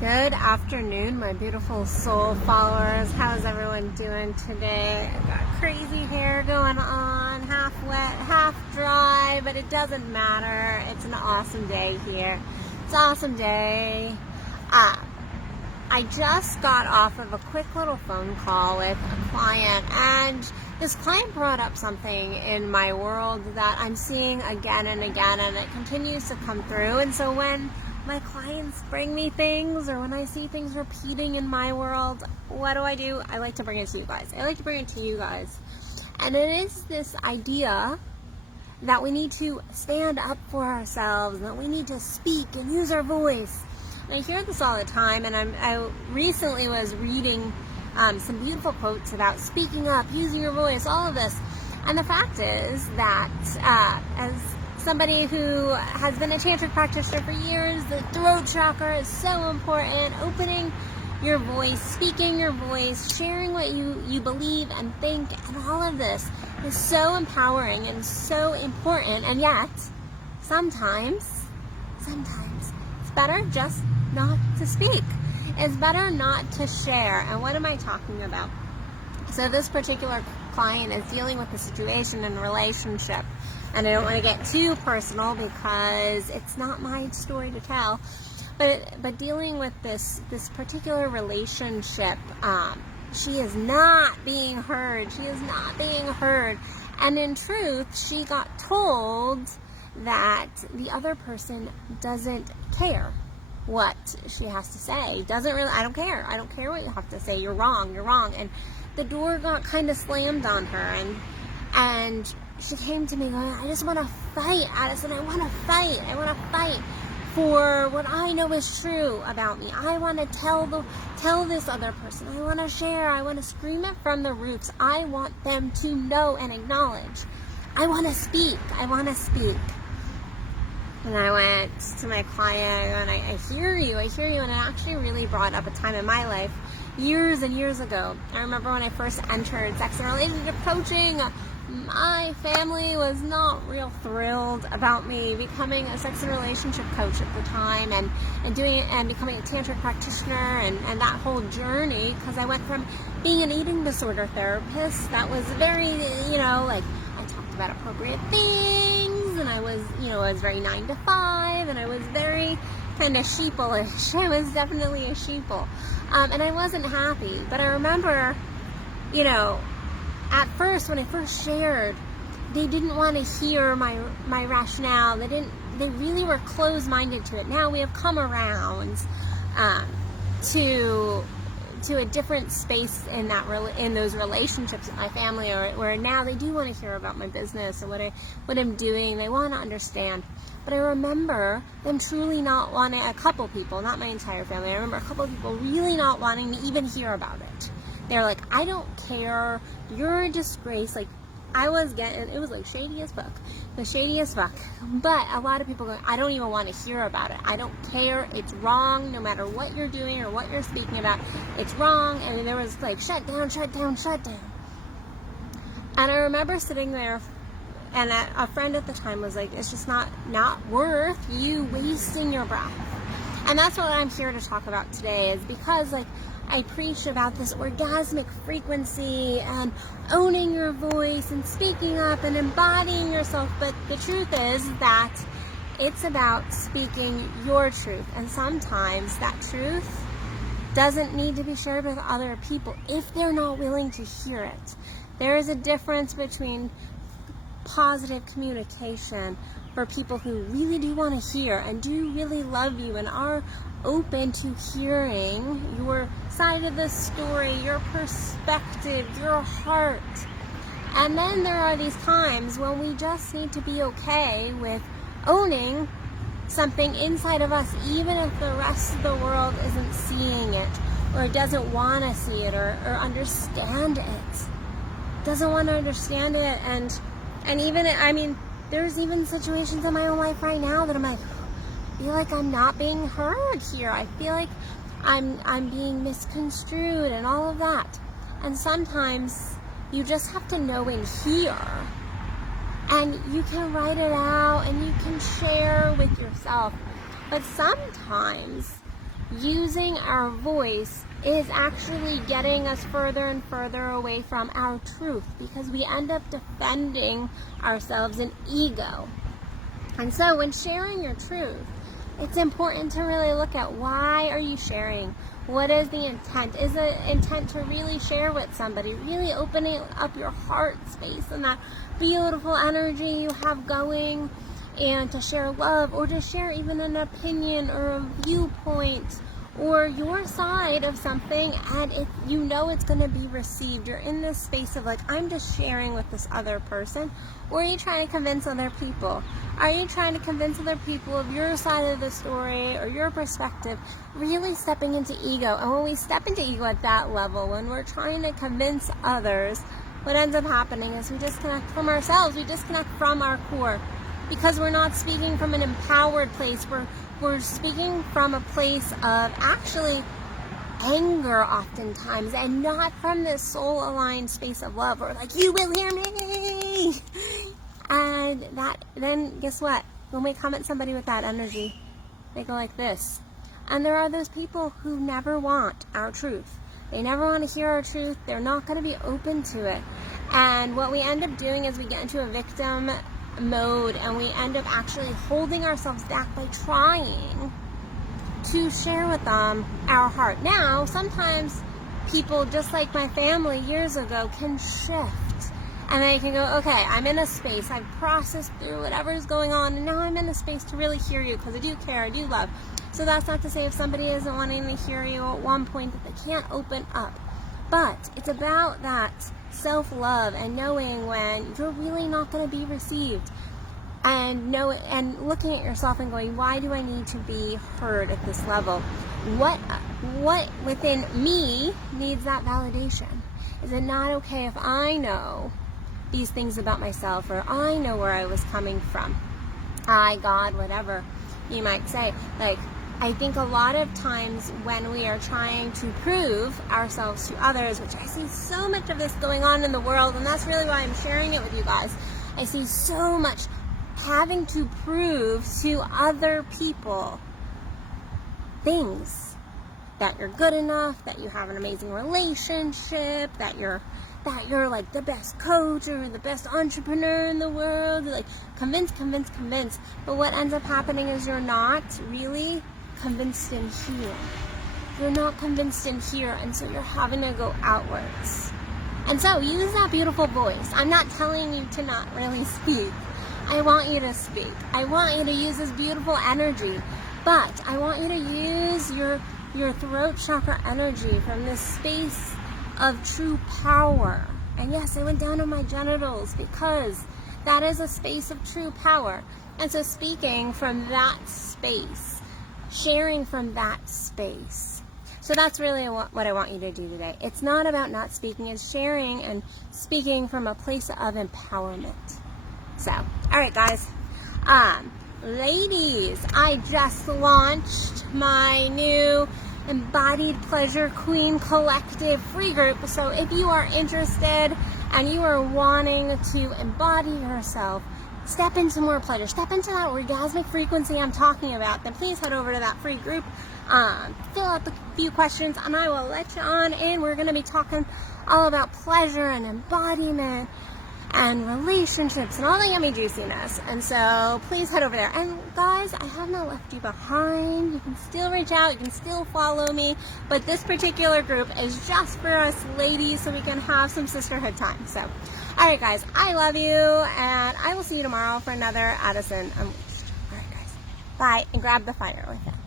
Good afternoon, my beautiful soul followers. How's everyone doing today? I've got crazy hair going on, half wet, half dry, but it doesn't matter. It's an awesome day here. It's an awesome day. I just got off of a quick little phone call with a client, and this client brought up something in my world that I'm seeing again and again, and it continues to come through. And so when my clients bring me things, or when I see things repeating in my world, what do? I like to bring it to you guys. And it is this idea that we need to stand up for ourselves, that we need to speak and use our voice. And I hear this all the time, and I recently was reading some beautiful quotes about speaking up, using your voice, all of this. And the fact is that as somebody who has been a Tantric practitioner for years, the throat chakra is so important. Opening your voice, speaking your voice, sharing what you believe and think, and all of this is so empowering and so important. And yet, sometimes it's better just not to speak. It's better not to share. And what am I talking about? So this particular client is dealing with a situation in a relationship, and I don't want to get too personal because it's not my story to tell, but dealing with this particular relationship, she is not being heard. And in truth, she got told that the other person doesn't care what she has to say. I don't care what you have to say. You're wrong. And the door got kind of slammed on her, and she came to me going, I just want to fight, Addison. I want to fight for what I know is true about me. I want to tell this other person. I want to share. I want to scream it from the roofs. I want them to know and acknowledge. I want to speak. And I went to my client, and I hear you, and it actually really brought up a time in my life years and years ago. I remember when I first entered sex and relationship coaching, my family was not real thrilled about me becoming a sex and relationship coach at the time, and becoming a Tantric practitioner, and that whole journey, because I went from being an eating disorder therapist that was very, I talked about appropriate things, and I was very 9 to 5, and I was very kind of sheeple-ish. I was definitely a sheeple. And I wasn't happy. But I remember, at first, when I first shared, they didn't want to hear my rationale. They really were closed-minded to it. Now we have come around to a different space in those relationships with my family, where now they do want to hear about my business and what I'm doing. They want to understand. But I remember them truly not wanting, a couple people, not my entire family, I remember a couple of people really not wanting to even hear about it. They're like, I don't care, you're a disgrace. Like, it was like shady as fuck. But a lot of people going, I don't even want to hear about it. I don't care. It's wrong. No matter what you're doing or what you're speaking about, it's wrong. And there was like, shut down. And I remember sitting there, and a friend at the time was like, it's just not worth you wasting your breath. And that's what I'm here to talk about today, is because I preach about this orgasmic frequency and owning your voice and speaking up and embodying yourself. But the truth is that it's about speaking your truth. And sometimes that truth doesn't need to be shared with other people if they're not willing to hear it. There is a difference between positive communication for people who really do want to hear and do really love you and are open to hearing your side of the story, your perspective, your heart. And then there are these times when we just need to be okay with owning something inside of us, even if the rest of the world isn't seeing it, or doesn't want to see it, or understand it. Doesn't want to understand it. And even, there's even situations in my own life right now that I'm like, I feel like I'm not being heard here. I feel like I'm being misconstrued and all of that. And sometimes you just have to know and hear. And you can write it out and you can share with yourself. But sometimes using our voice is actually getting us further and further away from our truth, because we end up defending ourselves in ego. And so when sharing your truth, it's important to really look at, why are you sharing? What is the intent? Is the intent to really share with somebody, really opening up your heart space and that beautiful energy you have going, and to share love, or to share even an opinion or a viewpoint or your side of something, and if you know it's going to be received, you're in this space of like, I'm just sharing with this other person? Or are you trying to convince other people? Are you trying to convince other people of your side of the story or your perspective? Really stepping into ego. And when we step into ego at that level, when we're trying to convince others, what ends up happening is we disconnect from ourselves. We disconnect from our core, because we're not speaking from an empowered place. We're speaking from a place of actually anger oftentimes, and not from this soul-aligned space of love, or like, you will hear me. And that, then guess what? When we come at somebody with that energy, they go like this. And there are those people who never want our truth. They never want to hear our truth. They're not going to be open to it. And what we end up doing is we get into a victim mode, and we end up actually holding ourselves back by trying to share with them our heart. Now, sometimes people, just like my family years ago, can shift, and they can go, okay, I'm in a space, I've processed through whatever's going on, and now I'm in a space to really hear you, because I do care, I do love. So that's not to say if somebody isn't wanting to hear you at one point that they can't open up, but it's about that self-love and knowing when you're really not going to be received, and looking at yourself and going, why do I need to be heard at this level? What within me needs that validation? Is it not okay if I know these things about myself, or I know where I was coming from? God, whatever you might say. Like, I think a lot of times when we are trying to prove ourselves to others, which I see so much of this going on in the world, and that's really why I'm sharing it with you guys. I see so much having to prove to other people things, that you're good enough, that you have an amazing relationship, that you're like the best coach or the best entrepreneur in the world. Like, convince. But what ends up happening is you're not really convinced in here. You're not convinced in here, and so you're having to go outwards. And so use that beautiful voice. I'm not telling you to not really speak. I want you to speak. I want you to use this beautiful energy, but I want you to use your throat chakra energy from this space of true power. And yes, I went down on my genitals, because that is a space of true power. And so speaking from that space, sharing from that space. So that's really what I want you to do today. It's not about not speaking, it's sharing and speaking from a place of empowerment. So, all right, guys. Ladies, I just launched my new Embodied Pleasure Queen Collective free group. So if you are interested and you are wanting to embody yourself, step into more pleasure, step into that orgasmic frequency I'm talking about, then please head over to that free group, fill out the few questions, and I will let you on in. We're going to be talking all about pleasure and embodiment and relationships and all the yummy juiciness. And so please head over there. And guys, I have not left you behind. You can still reach out, you can still follow me, but this particular group is just for us ladies, so we can have some sisterhood time. So alright guys, I love you, and I will see you tomorrow for another Addison Unleashed. Alright guys, bye, and grab the fire with it.